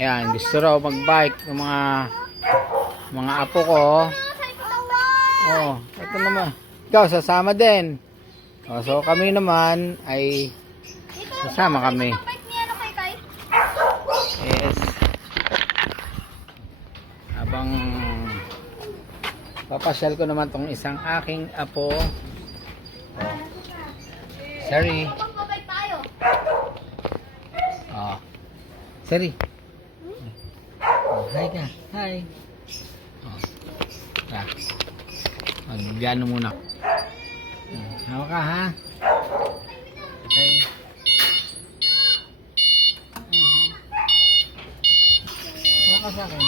Ayan, gusto raw mag-bike ng mga apo ko. Oh, ito naman. Ikaw, sasama din. Oh, so kami naman ay sasama kami. Yes. Habang papasyal ko naman tong isang aking apo. Oh. Sorry. Oh. Sorry. Oh, hi ka. Hi. Oh. Ah. Magbiano muna. Hawa ka ha. Okay. Hawa ka sa akin.